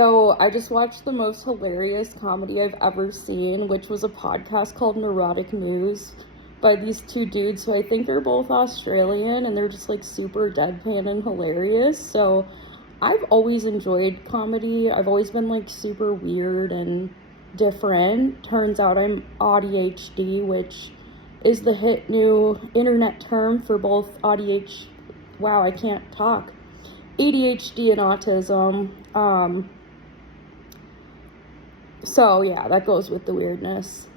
So I just watched the most hilarious comedy I've ever seen, which was a podcast called Neurotic by these two dudes who I think are both Australian, and they're just like super deadpan and hilarious. So I've always enjoyed comedy. I've always been like super weird and different. Turns out I'm ADHD, which is the hit new internet term for both wow, I can't talk. ADHD and autism. So yeah, that goes with the weirdness.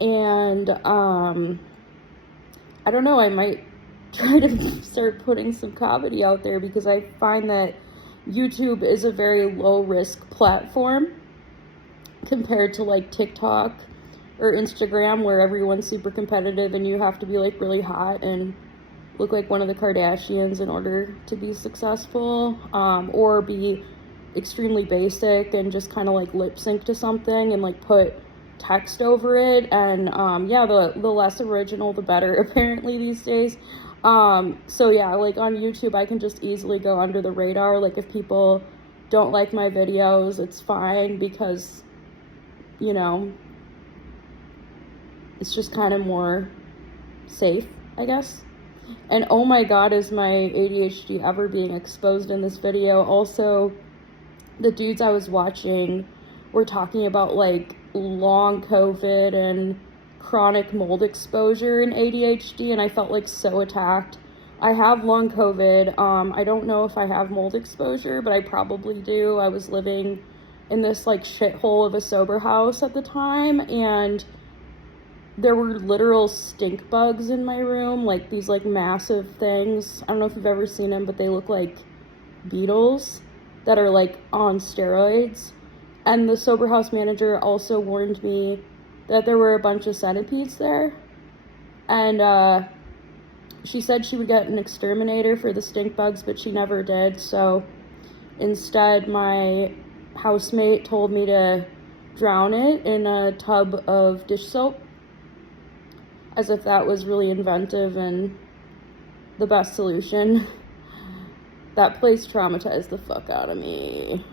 And I don't know, I might try to start putting some comedy out there because I find that YouTube is a very low risk platform compared to like TikTok or Instagram, where everyone's super competitive and you have to be like really hot and look like one of the Kardashians in order to be successful, or be extremely basic and just kind of like lip sync to something and like put text over it. And yeah, the less original the better apparently these days. So yeah, like on YouTube I can just easily go under the radar. Like if people don't like my videos, it's fine, because you know, it's just kind of more safe, I guess. And oh my god, is my ADHD ever being exposed in this video. Also, the dudes I was watching were talking about like long COVID and chronic mold exposure in ADHD, and I felt like so attacked. I have long COVID. I don't know if I have mold exposure, but I probably do. I was living in this like shithole of a sober house at the time, and there were literal stink bugs in my room, like these like massive things. I don't know if you've ever seen them, but they look like beetles that are like on steroids. And the sober house manager also warned me that there were a bunch of centipedes there. And she said she would get an exterminator for the stink bugs, but she never did. So instead, my housemate told me to drown it in a tub of dish soap, as if that was really inventive and the best solution. That place traumatized the fuck out of me.